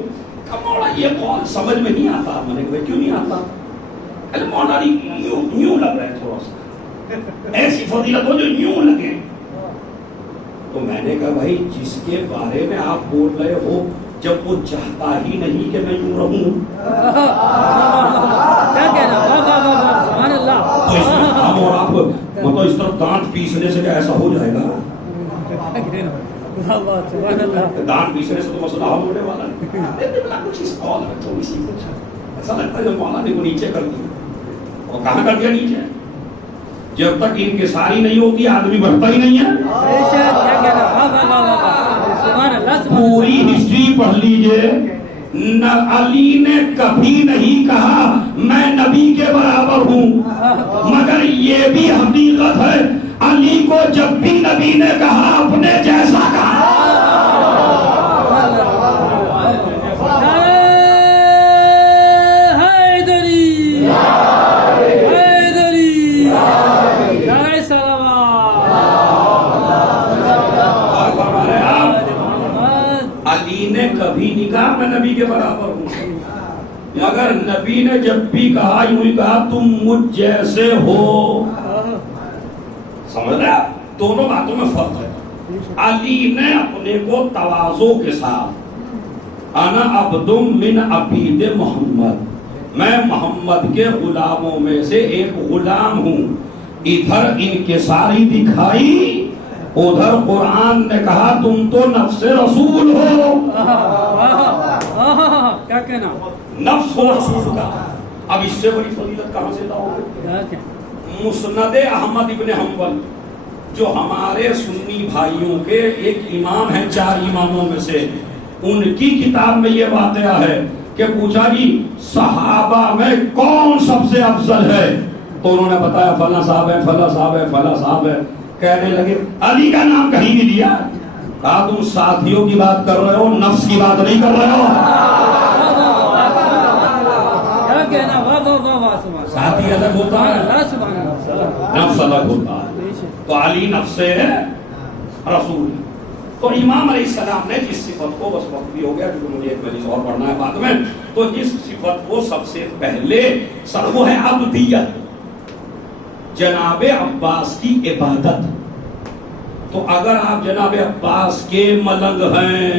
مولا یہ قول سمجھ میں نہیں آتا. میں نے کہا کیوں نہیں آتا؟ مولا علی یوں لگ رہے ہیں, تھوڑا سا ایسی فضیلت ہو جو یوں لگے. تو میں نے کہا بھائی جس کے بارے میں آپ بول رہے ہو جب وہ چاہتا ہی نہیں کہ میں یوں رہوں, کیا کہنا, سبحان اللہ. تو اس میں ہم اور آپ مطلب اس طرح دانت پیسنے سے کیا ایسا ہو جائے گا؟ دانت پیسنے سے تو مسئلہ حل ہونے والا ہے. کچھ اس قول ہے تھوڑی سی ایسا لگتا ہے جب مولا نے کو نیچے کر دیا. اور کہاں کر دیا نیچے؟ جب تک انکساری نہیں ہوتی آدمی بڑھتا ہی نہیں ہے. پوری ہسٹری پڑھ لیجئے, علی نے کبھی نہیں کہا میں نبی کے برابر ہوں, مگر یہ بھی حقیقت ہے علی کو جب بھی نبی نے کہا اپنے جیسا کہا. حیدری حیدری جائے سلام. اور فرما رہے آپ علی نے کبھی نہیں کہا میں نبی کے برابر ہوں. اگر نبی نے جب بھی کہا یوں ہی کہا تم مجھ جیسے ہو. سمجھ رہے آپ دونوں باتوں میں فرق ہے. علی نے اپنے کو تواضع کے ساتھ انا عبد من عبید محمد، میں محمد کے غلاموں میں سے ایک غلام ہوں. ادھر انکساری دکھائی، ادھر قرآن نے کہا تم تو نفس رسول ہو. کیا کہنا نفس ہو رسول کا. اب اس سے بڑی فضیلت کہاں سے لاؤ گے؟ مسند احمد ابن حنبل جو ہمارے سنی بھائیوں کے ایک امام ہیں 4 اماموں میں سے، ان کی کتاب میں یہ واقعہ ہے کہ پوچھا جی صحابہ میں کون سب سے افضل ہے، تو انہوں نے بتایا فلاں صاحب ہے، فلاں صاحب ہے، فلاں صاحب ہے. کہنے لگے علی کا نام کہیں نہیں لیا. کہا تم ساتھیوں کی بات کر رہے ہو، نفس کی بات نہیں کر رہے ہو. کیا کہنا واہ واہ واہ واہ سبحان ساتھی الگ ہوتا ہے، اللہ سبحان اللہ. نفس الگ ہوتا ہے. تو علی نفس رسول. تو امام علیہ السلام نے جس صفت کو، بس وقت بھی ہو گیا کیونکہ مجھے ایک مجلس اور پڑھنا ہے بعد میں، تو جس صفت کو سب سے پہلے وہ ہے عبدیت، جناب عباس کی عبادت. تو اگر آپ جناب عباس کے ملنگ ہیں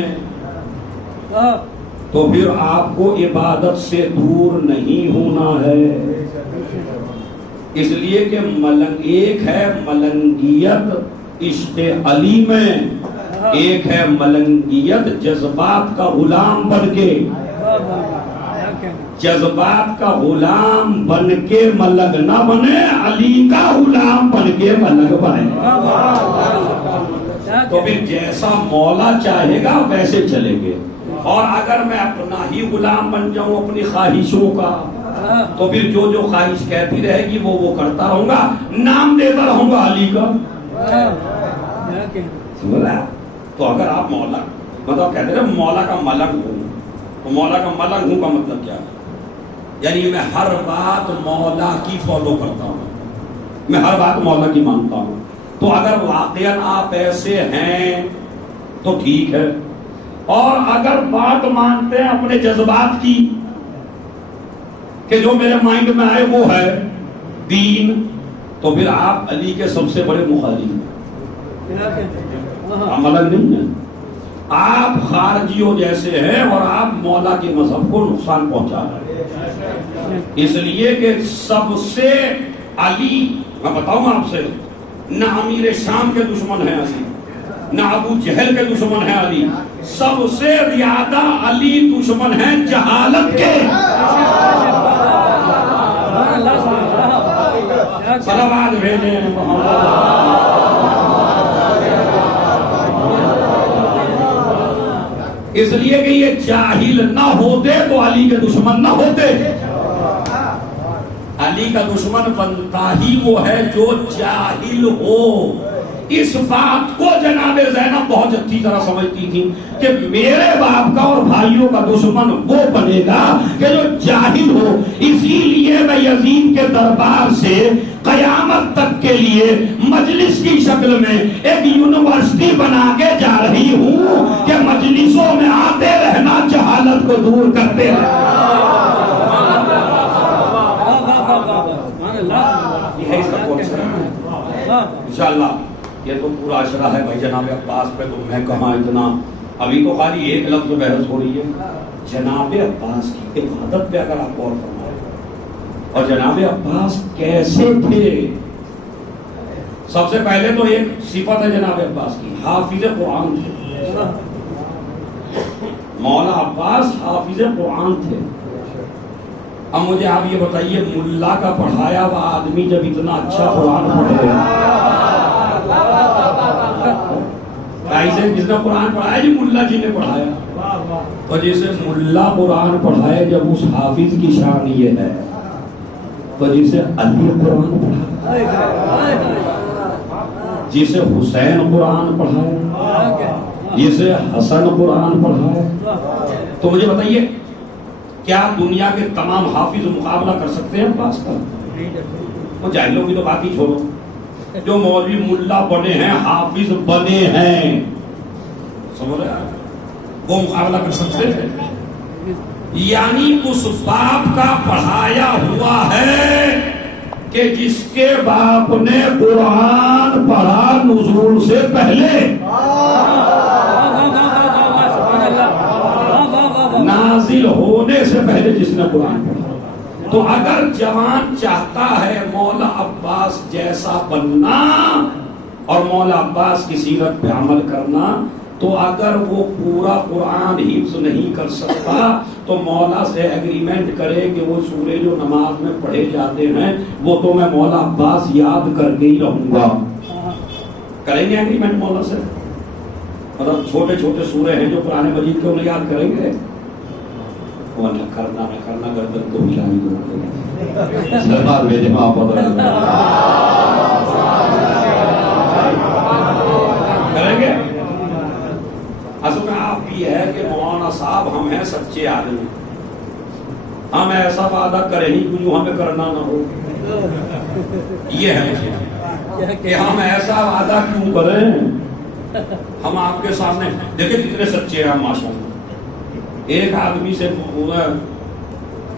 تو پھر آپ کو عبادت سے دور نہیں ہونا ہے. اس لیے کہ ملنگ ایک ہے ملنگیت عشق علی میں، ایک ہے ملنگیت جذبات کا غلام بن کے. جذبات کا غلام بن کے ملنگ نہ بنے، علی کا غلام بن کے ملنگ بنے. تو پھر جیسا مولا چاہے گا ویسے چلیں گے. اور اگر میں اپنا ہی غلام بن جاؤں اپنی خواہشوں کا، تو پھر جو جو خواہش کہتی رہے گی وہ کرتا رہوں گا، نام دیتا رہوں گا علی کا. تو اگر آپ مولا مطلب کہتے ہیں مولا کا ملنگ ہوں، تو مولا کا ملنگ ہوں کا مطلب کیا ہے؟ یعنی میں ہر بات مولا کی فالو کرتا ہوں، میں ہر بات مولا کی مانتا ہوں. تو اگر واقعاً آپ ایسے ہیں تو ٹھیک ہے، اور اگر بات مانتے ہیں اپنے جذبات کی کہ جو میرے مائنڈ میں آئے وہ ہے دین، تو پھر آپ علی کے سب سے بڑے مخالف ہیں. ملنگ نہیں ہے، آپ خارجیوں جیسے ہیں اور آپ مولا کے مذہب کو نقصان پہنچا رہے ہیں. اس لیے کہ سب سے علی، میں بتاؤں آپ سے، نہ امیر شام کے دشمن ہیں علی، نہ ابو جہل کے دشمن ہیں علی، سب سے زیادہ علی دشمن ہیں جہالت کے. صلوات بھیجیں اس لیے کہ یہ جاہل نہ ہوتے تو علی کے دشمن نہ ہوتے. علی کا دشمن بنتا ہی وہ ہے جو جاہل ہو. اس بات کو جناب زینب بہت اچھی طرح سمجھتی تھی کہ میرے باپ کا اور بھائیوں کا دشمن وہ بنے گا کہ جو جاہل ہو. اسی لیے میں یزید کے دربار سے قیامت تک کے لیے مجلس کی شکل میں ایک یونیورسٹی بنا کے جا رہی ہوں کہ مجلسوں میں آتے رہنا، جہالت کو دور کرتے رہنا. انشاءاللہ یہ تو پورا اشرا ہے بھائی جناب عباس پہ، تو میں کہاں اتنا. ابھی تو خالی ایک لفظ بحث ہو رہی ہے جناب عباس کی عبادت پہ. اگر آپ غور فرمائیں اور جناب عباس کیسے تھے، سب سے پہلے تو ایک صفت ہے جناب عباس کی، حافظ قرآن تھے. مولا عباس حافظ قرآن تھے. اب مجھے آپ یہ بتائیے ملا کا پڑھایا ہوا آدمی جب اتنا اچھا قرآن پڑھے، جس نے قرآن پڑھایا جی ملا جی نے پڑھایا، اور جسے ملا قرآن پڑھائے جب اس حافظ کی شان یہ ہے، تو جسے علی قرآن پڑھایا جسے حسین قرآن پڑھائے، جسے حسن قرآن پڑھائے، تو مجھے بتائیے کیا دنیا کے تمام حافظ مقابلہ کر سکتے ہیں پاس کا؟ وہ جاہلوں کی تو بات ہی چھوڑو، جو مولوی ملا بنے ہیں، حافظ بنے ہیں، سمجھ رہے ہیں، وہ مقابلہ کر سکتے ہیں؟ یعنی اس باپ کا پڑھایا ہوا ہے کہ جس کے باپ نے قرآن پڑھا نزول سے پہلے، نازل ہونے سے پہلے جس نے قرآن پڑھا۔ تو اگر جوان چاہتا ہے مولا عباس جیسا بننا اور مولا عباس کی سیرت پہ عمل کرنا، تو اگر وہ پورا قرآن حفظ نہیں کر سکتا تو مولا سے ایگریمنٹ کرے کہ وہ سورے جو نماز میں پڑھے جاتے ہیں وہ تو میں مولا عباس یاد کر کے ہی رہوں گا۔ کریں گے ایگریمنٹ مولا سے؟ مطلب چھوٹے چھوٹے سورے ہیں جو قرآن مجید کو انہیں یاد کریں گے؟ وہ نہ کرنا گردن تو ہلا ہی دو سرکار بھیجے ماں پتہ کریں گے۔ اصل میں آپ یہ ہے کہ مولانا صاحب ہم ہیں سچے آدمی، ہم ایسا وعدہ کریں ہی جو ہمیں کرنا نہ ہو، یہ ہے کہ ہم ایسا وعدہ کیوں کریں۔ ہم آپ کے سامنے دیکھیں کتنے سچے ہیں ماشاء اللہ۔ ایک آدمی سے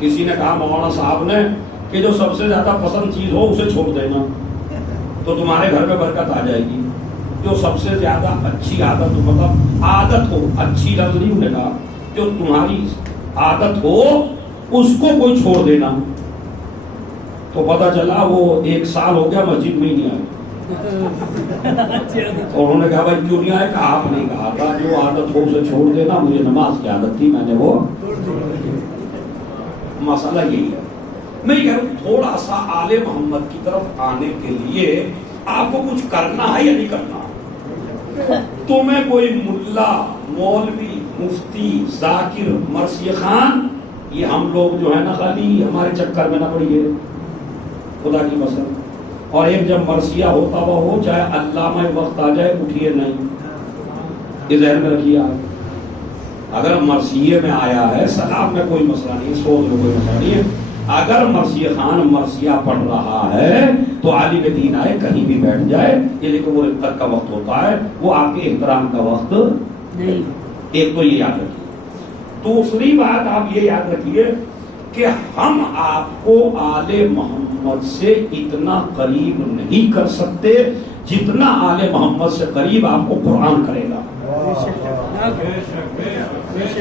کسی نے کہا مولانا صاحب نے کہ جو سب سے زیادہ پسند چیز ہو اسے چھوڑ دینا تو تمہارے گھر میں برکت آ جائے گی۔ جو سب سے زیادہ اچھی عادت ہو، مطلب عادت ہو، اچھی لفظ نہیں انہوں نے کہا، جو تمہاری عادت ہو اس کو کوئی چھوڑ دینا۔ تو پتا چلا وہ 1 سال ہو گیا مسجد میں ہی نہیں آئے۔ اور انہوں نے کہا بھائی کیوں نہیں آئے؟ کہ آپ نے کہا تھا جو عادت ہو اسے چھوڑ دینا، مجھے نماز کی عادت تھی میں نے وہ۔ مسئلہ یہی ہے، میں یہ کہہ رہا ہوں تھوڑا سا آل محمد کی طرف آنے کے لیے آپ کو کچھ کرنا ہے یا نہیں کرنا؟ تمہیں کوئی ملا، مولوی، مفتی، ذاکر، مرثی خان، یہ ہم لوگ جو ہے نا خالی ہمارے چکر میں نہ پڑیے، خدا کی قسم۔ اور ایک جب مرثیہ ہوتا ہوا ہو چاہے علامہ وقت آ جائے اٹھیے نہیں، یہ ذہن میں رکھیے آپ۔ اگر مرثیے میں آیا ہے سلام میں کوئی مسئلہ نہیں، سوچ میں کوئی مسئلہ نہیں ہے۔ اگر مرثیہ خان مرثیہ پڑھ رہا ہے تو عالم دین آئے کہیں بھی بیٹھ جائے، یہ لیکن وہ اختر کا وقت ہوتا ہے، وہ آپ کے احترام کا وقت نہیں۔ ایک تو یہ یاد رکھیے۔ دوسری بات آپ یہ یاد رکھیے کہ ہم آپ کو آل محمد سے اتنا قریب نہیں کر سکتے جتنا آل محمد سے قریب آپ کو قرآن کرے گا۔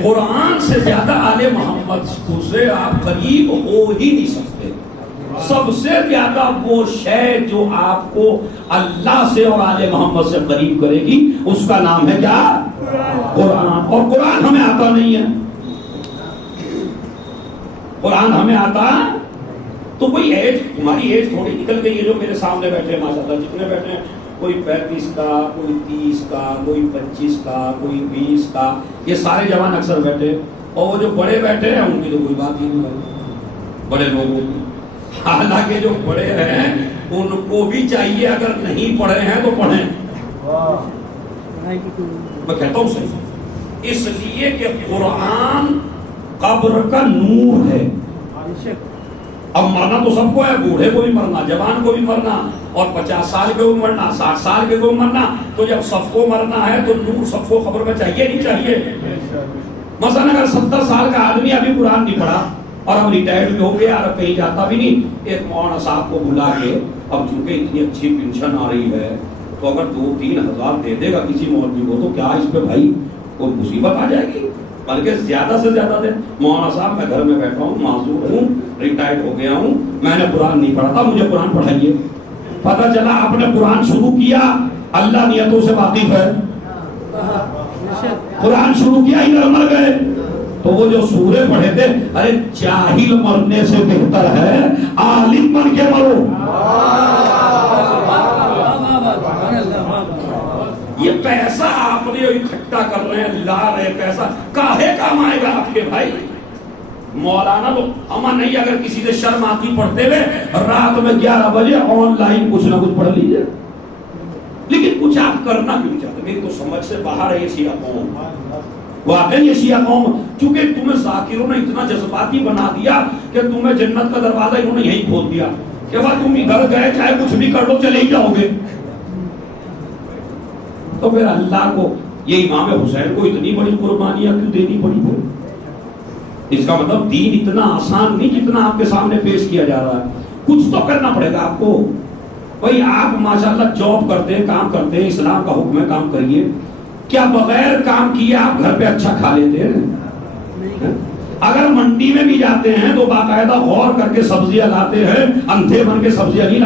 قرآن سے زیادہ آل محمد سے آپ قریب ہو ہی نہیں سکتے۔ سب سے زیادہ وہ شے جو آپ کو اللہ سے اور آل محمد سے قریب کرے گی اس کا نام ہے کیا؟ قرآن۔ اور قرآن ہمیں آتا نہیں ہے، قرآن ہمیں آتا تو کوئی ایج، تمہاری ایج تھوڑی نکل گئی ہے جو میرے سامنے بیٹھے ہیں ماشاءاللہ، جتنے بیٹھے ہیں کوئی 35 کا، کوئی 30 کا، کوئی 25 کا، کوئی 20 کا، یہ سارے جوان اکثر بیٹھے، اور وہ جو بڑے بیٹھے ہیں ان کی تو کوئی بات ہی نہیں، بڑے لوگوں کی۔ حالانکہ جو بڑے ہیں ان کو بھی چاہیے اگر نہیں پڑھے ہیں تو پڑھیں۔ میں کہتا ہوں صحیح، اس لیے کہ قرآن قبر کا نور ہے۔ اب مرنا تو سب کو ہے، بوڑھے کو بھی مرنا، جوان کو بھی مرنا، اور 50 سال کے کو مرنا، 60 سال کے کو مرنا، تو جب سب کو مرنا ہے تو نور سب کو خبر میں چاہیے نہیں چاہیے؟ مثلا اگر 70 سال کا آدمی ابھی قرآن نہیں پڑھا اور اب ریٹائرڈ بھی ہو گیا اور اب کہیں جاتا بھی نہیں، ایک مولانا صاحب کو بلا کے، اب چونکہ اتنی اچھی پینشن آ رہی ہے تو اگر 2-3 ہزار دے دے گا کسی مولوی کو تو کیا اس پہ بھائی کوئی مصیبت آ جائے گی؟ بلکہ زیادہ سے زیادہ دے۔ مولانا صاحب میں گھر میں بیٹھا ہوں، معذور ہوں، ریٹائرڈ ہو گیا ہوں، میں نے قرآن نہیں پڑھا تھا، مجھے قرآن پڑھائیے۔ پتہ چلا آپ نے قرآن شروع کیا، اللہ نیتوں سے واقف ہے، قرآن شروع کیا ادھر مر گئے، تو وہ جو سورے پڑھے تھے، ارے جاہل مرنے سے بہتر ہے عالم بن کے مرو۔ یہ پیسہ آپ نے اکٹھا کر رہے ہیں، لا رہے پیسہ، کاہے کام آئے گا آپ کے بھائی؟ مولانا تو ہمیں نہیں، اگر کسی سے شرم آتی پڑھتے ہوئے رات میں 11 بجے آن لائن کچھ نہ کچھ پڑھ لیجئے، لیکن کچھ آپ کرنا کیوں چاہتے؟ میری تو سمجھ سے باہر ہے یہ شیعہ قوم. واقعی یہ شیعہ قوم، چونکہ تمہیں ذاکروں نے اتنا جذباتی بنا دیا کہ تمہیں جنت کا دروازہ انہوں نے یہی کھول دیا کہ وہ تم ادھر گئے چاہے کچھ بھی کر لو چلے ہی جاؤ گے. تو پھر اللہ کو یہ امام حسین کو اتنی بڑی قربانیاں کیوں دینی پڑی پھر؟ اس کا مطلب دین اتنا آسان نہیں جتنا آپ کے سامنے پیش کیا جا رہا ہے. کچھ تو کرنا پڑے گا آپ کو. بھائی آپ ماشاءاللہ جاب کرتے ہیں، کام کرتے ہیں، اسلام کا حکم ہے کام کریے. کیا بغیر کام کیے آپ گھر پہ اچھا کھا لیتے ہیں؟ اگر منڈی میں بھی جاتے ہیں تو باقاعدہ غور کر کے سبزیاں لاتے ہیں، اندھے بن کے سبزیاں نہیں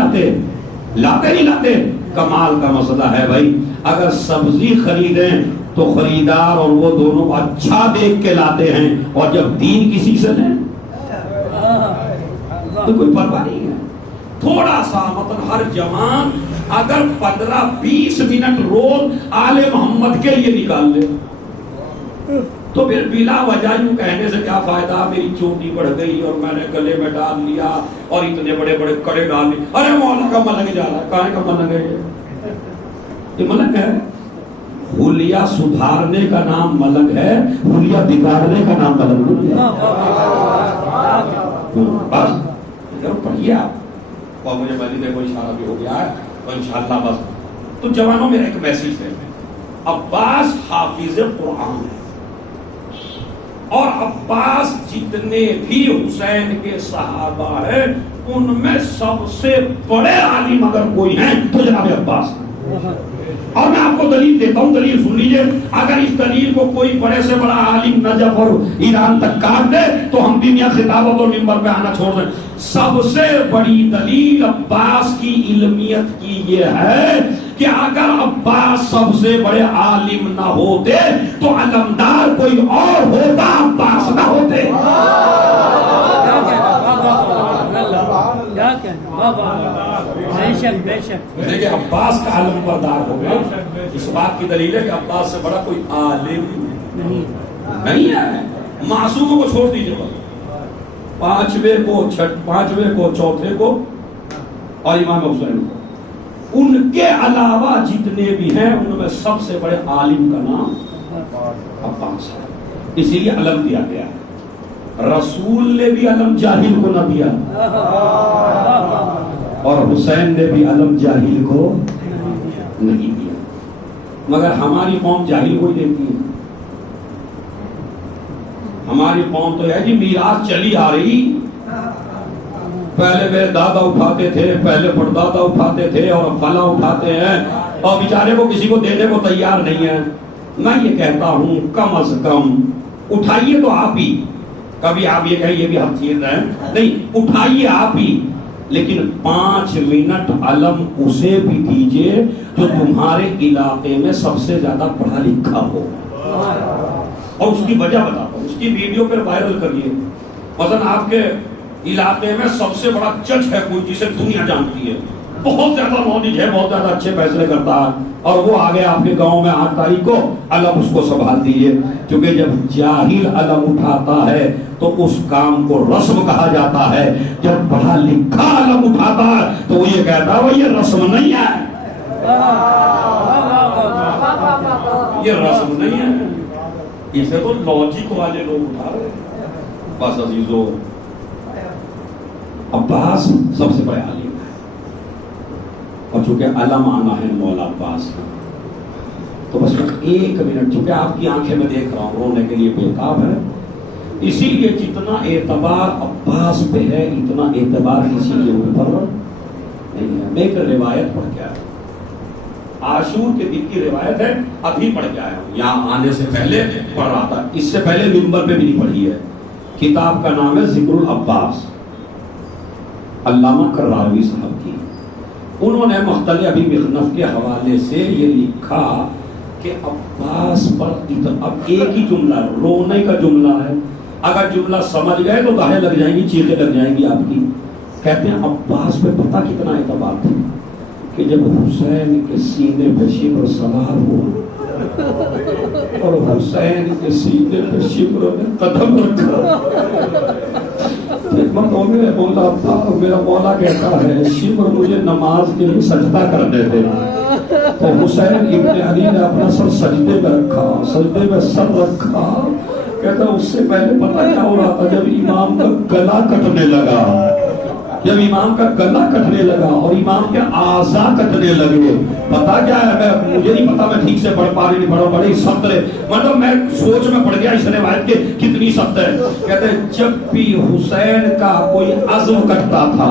لاتے. کمال کا مسئلہ ہے بھائی. اگر سبزی خریدیں تو خریدار اور وہ دونوں اچھا دیکھ کے لاتے ہیں، اور جب دین کسی سے لیں تو کوئی پرواہ نہیں ہے. تھوڑا سا مطلب ہر جوان اگر 15-20 منٹ روز آل محمد کے لیے نکال لے تو پھر بلا وجہ یوں کہنے سے کیا فائدہ، میری چوٹی بڑھ گئی اور میں نے گلے میں ڈال لیا اور اتنے بڑے بڑے کڑے ڈال لیے. ارے مولا کا ملنگ جا رہا ہے. کہاں کا ملنگ ہے یہ ملنگ ہے. حلیہ سدھارنے کا نام ملنگ ہے، حلیہ بگاڑنے کا نام ملنگ نہیں ہے. بس پڑھیے آپ، اور مجھے مجھے کوئی اشارہ بھی ہو گیا ہے تو انشاءاللہ بس. تو جوانوں میرا ایک میسیج ہے، عباس حافظ قرآن ہے، اور عباس جتنے بھی حسین کے صحابہ ہیں ان میں سب سے بڑے عالم اگر کوئی ہیں تو جناب عباس. اور میں آپ کو دلیل دیتا ہوں، دلیل سن لیجئے. اگر اس دلیل کو کوئی بڑے سے بڑا عالم نجف اور ایران تک کاٹ دے تو ہم بھی میاں خطابت اور منبر پہ آنا چھوڑ دیں. سب سے بڑی دلیل عباس کی علمیت کی یہ ہے کہ اگر عباس سب سے بڑے عالم نہ ہوتے تو علمدار کوئی اور ہوتا، عباس نہ ہوتے. دیکھیں عباس کا علم بردار ہو گیا. اس بات کی دلیل ہے کہ عباس سے بڑا کوئی عالم نہیں ہے. معصوموں کو چھوڑ دیجیے، پانچویں کو چوتھے کو اور امام حسین کو، ان کے علاوہ جتنے بھی ہیں ان میں سب سے بڑے عالم کا نام عباس ہے. اسی لیے علم دیا گیا. رسول نے بھی علم جاہل کو نہ دیا اور حسین نے بھی علم جاہل کو نہیں دیا. مگر ہماری قوم جاہل کو ہی دیتی ہے. ہماری قوم تو ہے جی میراث چلی آ رہی، پہلے میرے دادا اٹھاتے تھے، پہلے پردادا اٹھاتے تھے اور فلاں اٹھاتے ہیں اور بیچارے کو کسی کو دینے کو تیار نہیں ہے. میں یہ کہتا ہوں کم از کم اٹھائیے تو آپ ہی. کبھی آپ یہ کہیں یہ بھی ہم چیز ہیں نہیں، اٹھائیے آپ ہی، لیکن 5 منٹ علم اسے بھی دیجئے جو تمہارے علاقے میں سب سے زیادہ پڑھا لکھا ہو. اور اس کی وجہ بتاتا ہوں، اس کی ویڈیو پہ وائرل کریے. مثلا آپ کے علاقے میں سب سے بڑا جج ہے کوئی جسے دنیا جانتی ہے، بہت زیادہ نالج ہے، بہت زیادہ اچھے فیصلے کرتا ہے، اور وہ آگے آپ کے گاؤں میں 8 تاریخ کو علم اس کو سنبھال دیجیے. کیونکہ جب جاہل علم اٹھاتا ہے تو اس کام کو رسم کہا جاتا ہے. جب پڑھا لکھا علم اٹھاتا ہے تو وہ یہ کہتا ہے وہ یہ رسم نہیں ہے، یہ رسم نہیں ہے. اسے تو لاجک والے لوگ اٹھا رہے ہیں. بس عزیزو، عباس سب سے بڑے عالم ہے، اور چونکہ علم آنا ہے مولا عباس کا تو بس 1 منٹ، چونکہ آپ کی آنکھیں میں دیکھ رہا ہوں رونے کے لیے بےتاب ہے، اسی لیے جتنا اعتبار عباس پہ ہے اتنا اعتبار کسی کے اوپر نہیں ہے. میں ایک روایت پڑھ کے آیا، عاشور کے دن کی روایت ہے، ابھی پڑھ کے آیا ہوں، یہاں آنے سے پہلے پڑھ رہا تھا، اس سے پہلے منبر پہ بھی نہیں پڑھی ہے. کتاب کا نام ہے ذکر العباس، علامہ کراروی صاحب کی. انہوں نے مختلف ابھی مخنف کے حوالے سے یہ لکھا کہ عباس پر اب ایک ہی جملہ رونے کا جملہ ہے، اگر جملہ سمجھ گئے تو گاہیں لگ جائیں گی، چیخیں لگ جائیں گی آپ کی. کہتے ہیں عباس پہ پتہ کتنا اعتبار تھا کہ جب حسین کے سینے پہ شبر سوار ہوا اور حسین کے سینے پہ شبر نے قدم رکھا ایک مرتبہ میرے مولا تھا، میرا مولا کہتا ہے شمر مجھے نماز کے لیے سجدہ کرنے دے، تو حسین ابن علی نے اپنا سر سجدے میں رکھا، سجدے میں سر رکھا، کہتا اس سے پہلے پتہ کیا ہو رہا تھا، جب امام کا گلا کٹنے لگا، جب امام کا گلا کٹنے لگا اور امام کے اعضاء کٹنے لگے، پتا کیا ہے، مجھے نہیں پتا میں ٹھیک سے پڑھ پا رہی نہیں پڑھا، بڑی سخت ہے، مطلب میں سوچ میں پڑ گیا اس روایت کے کتنی سخت ہے۔ کہتے ہیں جب بھی حسین کا کوئی عظم کٹتا تھا،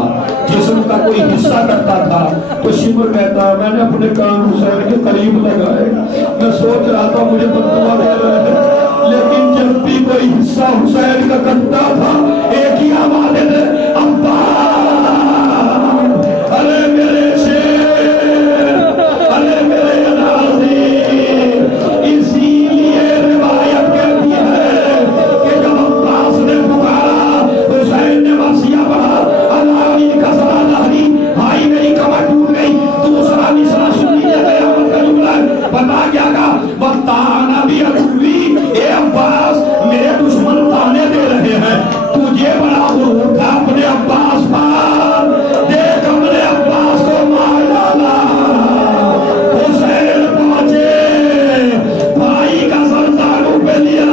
جسم کا کوئی حصہ کٹتا تھا، تو شمر کہتا ہے میں نے اپنے کان حسین کے قریب لگائے، میں سوچ رہا تھا مجھے بددعا دے رہے ہیں، لیکن جب بھی کوئی حصہ حسین کا کٹتا تھا ایک ہی آواز ہے ابا، ارے میرے شیر، ارے میرے نازی۔ اسی لیے روایت کہتی ہے کہ جب عباس نے پکارا حسین نے وصیہ پڑھا، اللہ کا سلا دہری، بھائی میری کمر ٹوٹ گئی، دوسرا مصرع سن لیجیے قیامت کا جملہ ہے، بتا کیا کہا، بتانا بھی عدوی، اے عباس میرے دشمن تانے دے رہے ہیں، تجھے بڑا غرور تھا اپنے عباس پر، دیکھ اپنے عباس کو مار ڈالا۔ حسین پہنچے، بھائی کا سر زانوں پہ لیا،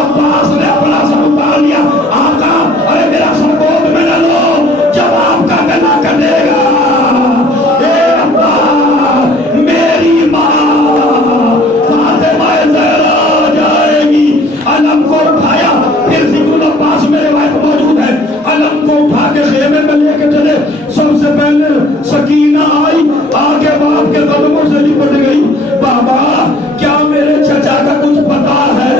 عباس نے اپنا سر اتار لیا، آقا ارے میرا سر گود میں نہ لو، جب آپ کا گلا کٹے گا، اے ابا میری ماں فاطمہ زہرا جائے گی، علم کو اٹھایا، پھر ذکر عباس میں روایت موجود ہے، علم کو اٹھا کے خیمے میں لے کے چلے، سب سے پہلے سکینہ آئی، آگے باپ کے قدموں سے لپٹ گئی، بابا کیا میرے چچا کا کچھ پتا ہے؟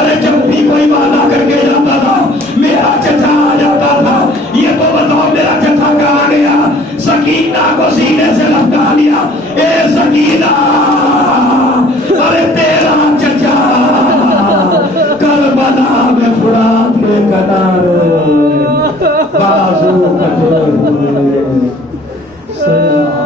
ارے جب بھی کوئی وعدہ کر کے جاتا تھا میرا چچا آ جاتا تھا، یہ تو بتاؤ میرا چچا کہاں گیا؟ سکینہ کو سینے سے لپٹا لیا، اے سکینہ ارے تیرا چچا کربلا میں فرات کے کنارے بازو کٹے ہوئے سیاہ